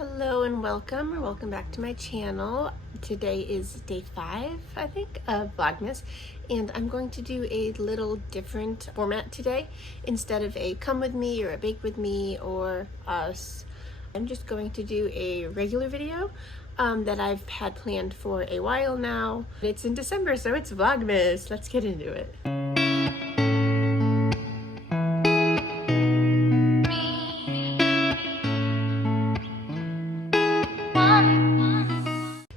Hello and welcome, or welcome back to my channel. Today is day 5, I think, of Vlogmas, and I'm going to do a little different format today. Instead of a come with me or a bake with me or us, I'm just going to do a regular video that I've had planned for a while now. It's in December, so it's Vlogmas. Let's get into it.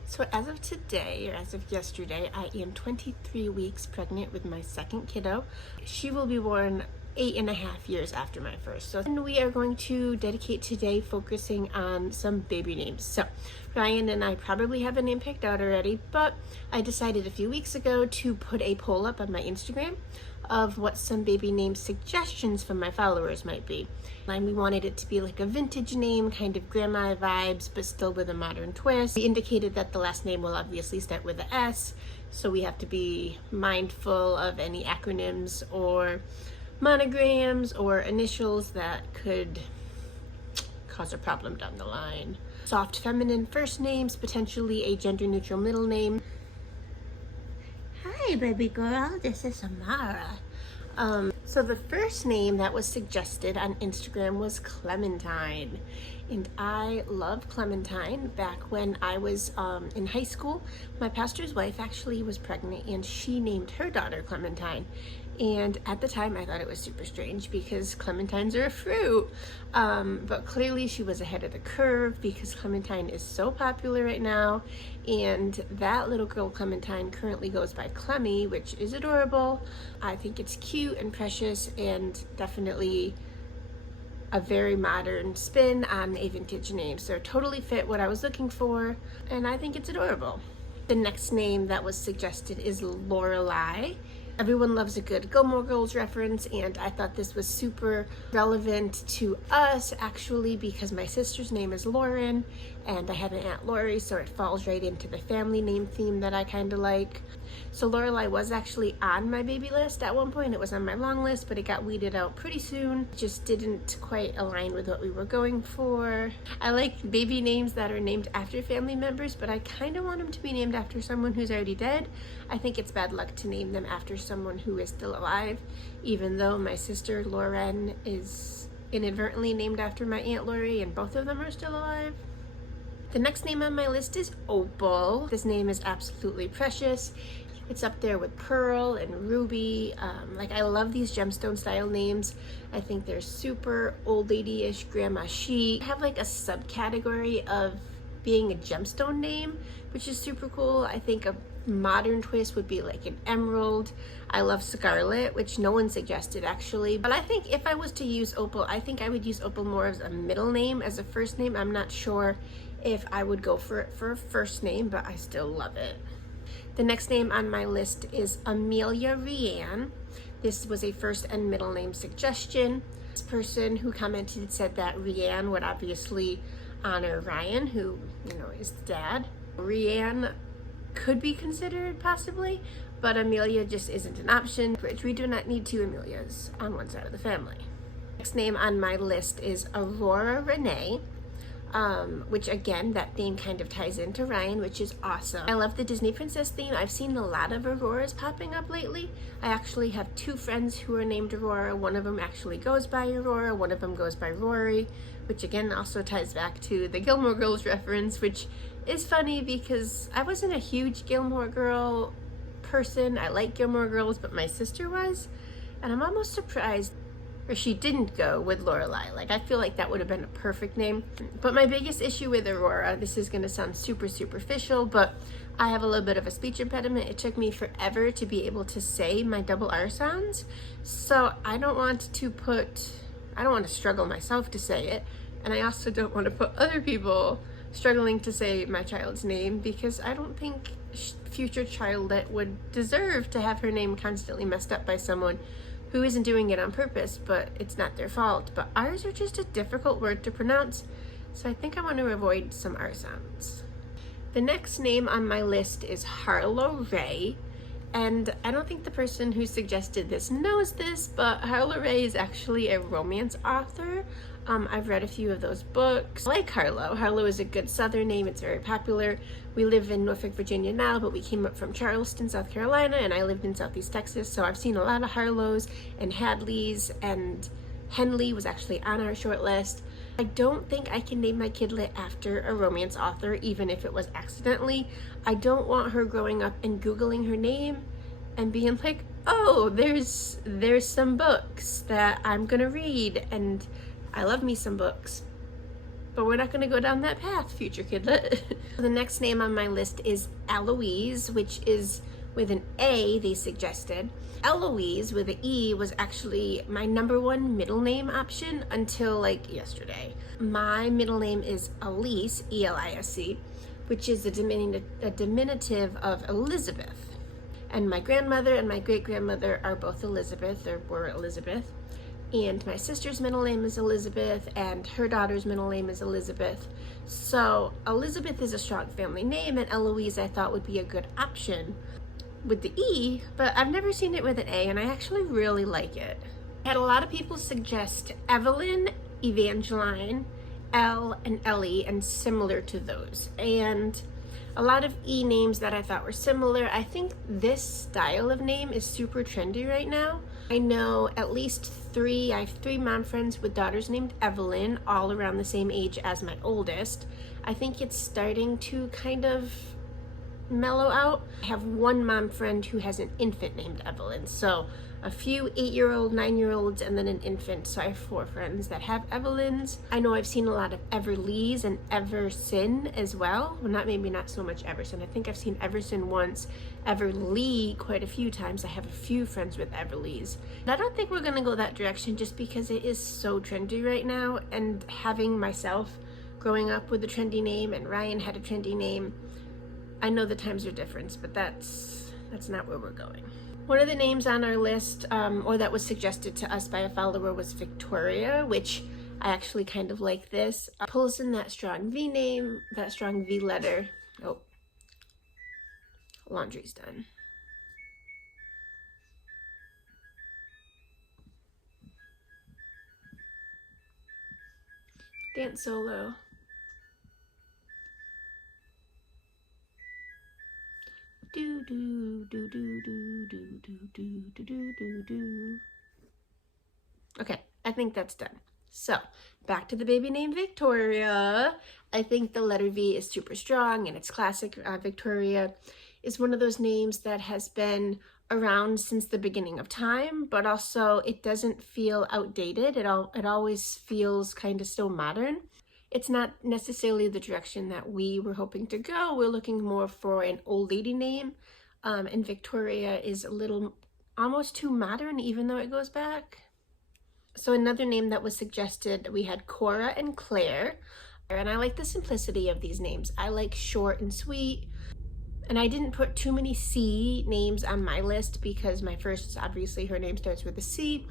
So as of today, or as of yesterday, I am 23 weeks pregnant with my second kiddo. She will be born 8.5 years after my first. So and we are going to dedicate today focusing on some baby names. So Ryan and I probably have a name picked out already, but I decided a few weeks ago to put a poll up on my Instagram of what some baby name suggestions from my followers might be. And we wanted it to be like a vintage name, kind of grandma vibes, but still with a modern twist. We indicated that the last name will obviously start with a S, so we have to be mindful of any acronyms or monograms or initials that could cause a problem down the line. Soft feminine first names, potentially a gender neutral middle name. Hi baby girl, this is Amara. So the first name that was suggested on Instagram was Clementine, and I love Clementine. Back when I was in high school, my pastor's wife actually was pregnant and she named her daughter Clementine. And at the time I thought it was super strange because clementines are a fruit, but clearly she was ahead of the curve because Clementine is so popular right now, and that little girl Clementine currently goes by Clemmy, which is adorable. I think it's cute and precious and definitely a very modern spin on a vintage name, so totally fit what I was looking for, and I think it's adorable. The next name that was suggested is Lorelai. Everyone loves a good Gilmore Girls reference, and I thought this was super relevant to us actually because my sister's name is Lauren and I have an Aunt Lori, so it falls right into the family name theme that I kind of like. So Lorelai was actually on my baby list at one point. It was on my long list, but it got weeded out pretty soon. It just didn't quite align with what we were going for. I like baby names that are named after family members, but I kind of want them to be named after someone who's already dead. I think it's bad luck to name them after someone who is still alive, even though my sister Lauren is inadvertently named after my Aunt Lori and both of them are still alive. The next name on my list is Opal. This name is absolutely precious. It's up there with Pearl and Ruby. I love these gemstone style names. I think they're super old lady-ish, grandma chic. I have like a subcategory of being a gemstone name, which is super cool. I think a modern twist would be like an emerald. I love Scarlet, which no one suggested actually, but I think if I was to use Opal, I think I would use Opal more as a middle name. As a first name, I'm not sure if I would go for it for a first name, but I still love it. The next name on my list is Amelia Rianne. This was a first and middle name suggestion. This person who commented said that Rianne would obviously honor Ryan, who, you know, is the dad. Rianne could be considered possibly, but Amelia just isn't an option. We do not need two Amelias on one side of the family. Next name on my list is Aurora Renee. Which again, that theme kind of ties into Ryan, which is awesome. I love the Disney princess theme. I've seen a lot of Auroras popping up lately. I actually have 2 friends who are named Aurora. One of them actually goes by Aurora, one of them goes by Rory, which again also ties back to the Gilmore Girls reference, which is funny because I wasn't a huge Gilmore Girl person. I like Gilmore Girls, but my sister was, and I'm almost surprised or she didn't go with Lorelai. Like, I feel like that would have been a perfect name. But my biggest issue with Aurora, this is gonna sound super superficial, but I have a little bit of a speech impediment. It took me forever to be able to say my double R sounds. So I don't want to struggle myself to say it. And I also don't want to put other people struggling to say my child's name, because I don't think future childlet would deserve to have her name constantly messed up by someone who isn't doing it on purpose, but it's not their fault. But R's are just a difficult word to pronounce, so I think I want to avoid some R sounds. The next name on my list is Harlow Ray. And I don't think the person who suggested this knows this, but Harlow Ray is actually a romance author. I've read a few of those books. I like Harlow. Harlow is a good Southern name. It's very popular. We live in Norfolk, Virginia now, but we came up from Charleston, South Carolina, and I lived in Southeast Texas, so I've seen a lot of Harlows and Hadleys, and Henley was actually on our short list. I don't think I can name my kidlet after a romance author, even if it was accidentally. I don't want her growing up and Googling her name and being like, oh, there's some books that I'm gonna read, and I love me some books. But we're not gonna go down that path, future kidlet. The next name on my list is Eloise, which is with an A, they suggested. Eloise with an E was actually my #1 middle name option until like yesterday. My middle name is Elise, E-L-I-S-E, which is a diminutive of Elizabeth. And my grandmother and my great-grandmother are both Elizabeth, or were Elizabeth. And my sister's middle name is Elizabeth, and her daughter's middle name is Elizabeth. So Elizabeth is a strong family name, and Eloise I thought would be a good option with the E, but I've never seen it with an A, and I actually really like it. I had a lot of people suggest Evelyn, Evangeline, Elle, and Ellie, and similar to those. And a lot of E names that I thought were similar. I think this style of name is super trendy right now. I know at least I have three mom friends with daughters named Evelyn, all around the same age as my oldest. I think it's starting to kind of mellow out. I have one mom friend who has an infant named Evelyn, so a few 8-year-old, 9-year-olds, and then an infant. So I have 4 friends that have Evelyns. I know I've seen a lot of Everlees and Everson as well. Well, maybe not so much Everson. I think I've seen Everson once, Everlee quite a few times. I have a few friends with Everlees. But I don't think we're gonna go that direction just because it is so trendy right now, and having myself growing up with a trendy name and Ryan had a trendy name, I know the times are different, but that's not where we're going. One of the names on our list, or that was suggested to us by a follower, was Victoria, which I actually kind of like this. Pulls in that strong V name, that strong V letter. Oh, laundry's done. Dance solo. Do do do do do do do do do do do. Okay, I think that's done. So back to the baby named Victoria. I think the letter V is super strong and it's classic. Victoria is one of those names that has been around since the beginning of time, but also it doesn't feel outdated. It always feels kind of still modern. It's not necessarily the direction that we were hoping to go. We're looking more for an old lady name, and Victoria is a little almost too modern, even though it goes back. So another name that was suggested, we had Cora and Claire, and I like the simplicity of these names. I like short and sweet, and I didn't put too many C names on my list because my first, obviously her name starts with a C,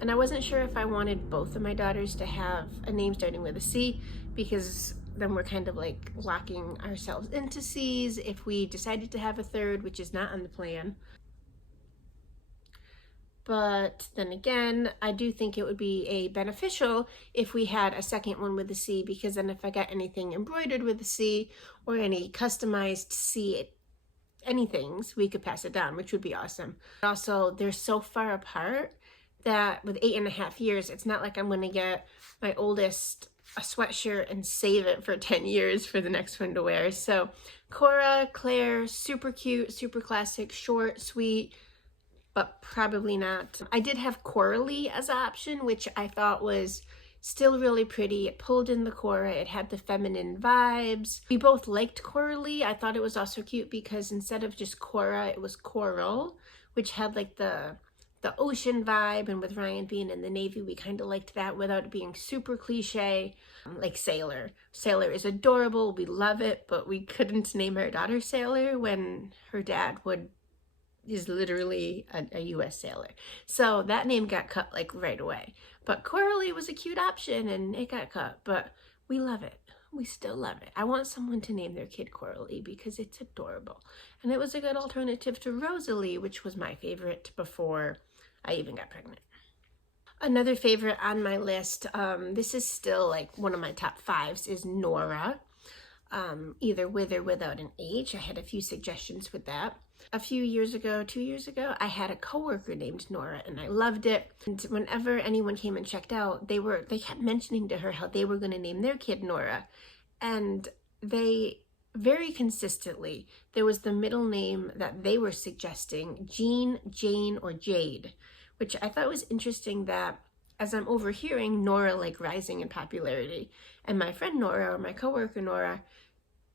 and I wasn't sure if I wanted both of my daughters to have a name starting with a C, because then we're kind of like locking ourselves into C's if we decided to have a third, which is not on the plan. But then again, I do think it would be beneficial if we had a second one with a C, because then if I got anything embroidered with a C or any customized C anythings, we could pass it down, which would be awesome. Also, they're so far apart that with 8.5 years, it's not like I'm going to get my oldest a sweatshirt and save it for 10 years for the next one to wear. So Cora, Claire, super cute, super classic, short, sweet, but probably not. I did have Coralie as an option, which I thought was still really pretty. It pulled in the Cora, it had the feminine vibes. We both liked Coralie. I thought it was also cute because instead of just Cora, it was coral, which had like the ocean vibe, and with Ryan being in the Navy, we kind of liked that without it being super cliche. Like Sailor. Sailor is adorable, we love it, but we couldn't name our daughter Sailor when her dad is literally a US sailor. So that name got cut like right away. But Coralie was a cute option and it got cut, but we love it. we still love it. I want someone to name their kid Coralie because it's adorable. And it was a good alternative to Rosalie, which was my favorite before I even got pregnant. Another favorite on my list, this is still like one of my top fives, is Nora. Either with or without an H. I had a few suggestions with that. A few years ago, 2 years ago, I had a coworker named Nora and I loved it. And whenever anyone came and checked out, they kept mentioning to her how they were going to name their kid Nora. And they very consistently, there was the middle name that they were suggesting, Jean, Jane, or Jade, which I thought was interesting that as I'm overhearing Nora like rising in popularity, and my friend Nora, or my coworker Nora,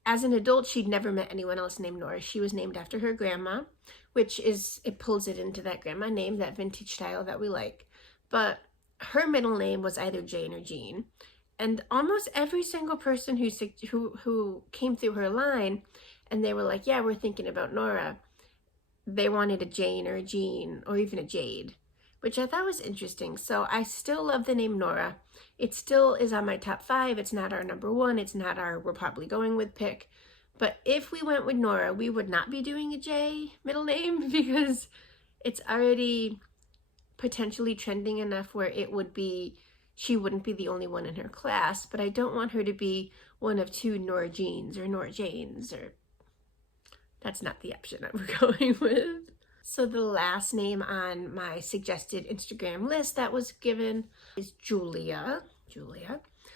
as an adult, she'd never met anyone else named Nora. She was named after her grandma, which is, it pulls it into that grandma name, that vintage style that we like. But her middle name was either Jane or Jean. And almost every single person who came through her line, and they were like, yeah, we're thinking about Nora, they wanted a Jane or a Jean or even a Jade, which I thought was interesting. So I still love the name Nora. It still is on my top 5. It's not our number 1. It's not our we're probably going with pick. But if we went with Nora, we would not be doing a J middle name because it's already potentially trending enough where it would be, she wouldn't be the only one in her class, but I don't want her to be one of 2 Nora Jeans or Nora Janes, or that's not the option that we're going with. So the last name on my suggested Instagram list that was given is Julia.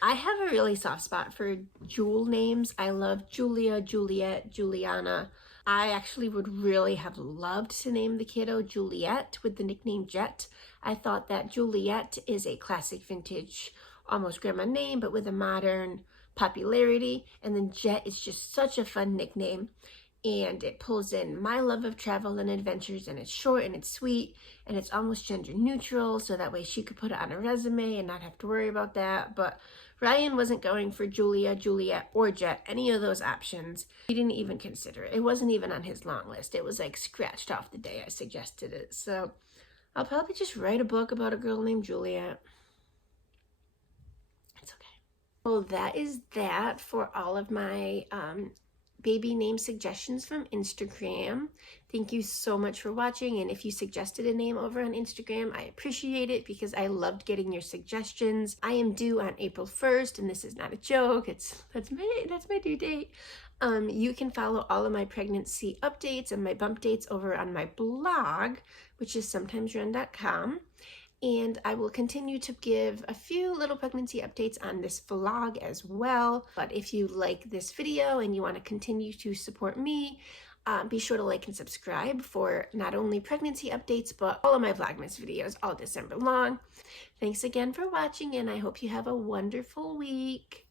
I have a really soft spot for Jewel names. I love Julia, Juliet, Juliana. I actually would really have loved to name the kiddo Juliet with the nickname Jet. I thought that Juliet is a classic vintage, almost grandma name, but with a modern popularity. And then Jet is just such a fun nickname. And it pulls in my love of travel and adventures, and it's short and it's sweet and it's almost gender neutral, so that way she could put it on a resume and not have to worry about that. But Ryan wasn't going for Julia, Juliet, or Jet, any of those options. He didn't even consider it. It wasn't even on his long list. It was like scratched off the day I suggested it. So I'll probably just write a book about a girl named Juliet. It's okay. Well, that is that for all of my baby name suggestions from Instagram. Thank you so much for watching, and if you suggested a name over on Instagram, I appreciate it because I loved getting your suggestions. I am due on April 1st, and this is not a joke. That's my due date. You can follow all of my pregnancy updates and my bump dates over on my blog, which is sometimesrun.com. And I will continue to give a few little pregnancy updates on this vlog as well. But if you like this video and you want to continue to support me, be sure to like and subscribe for not only pregnancy updates, but all of my Vlogmas videos all December long. Thanks again for watching, and I hope you have a wonderful week.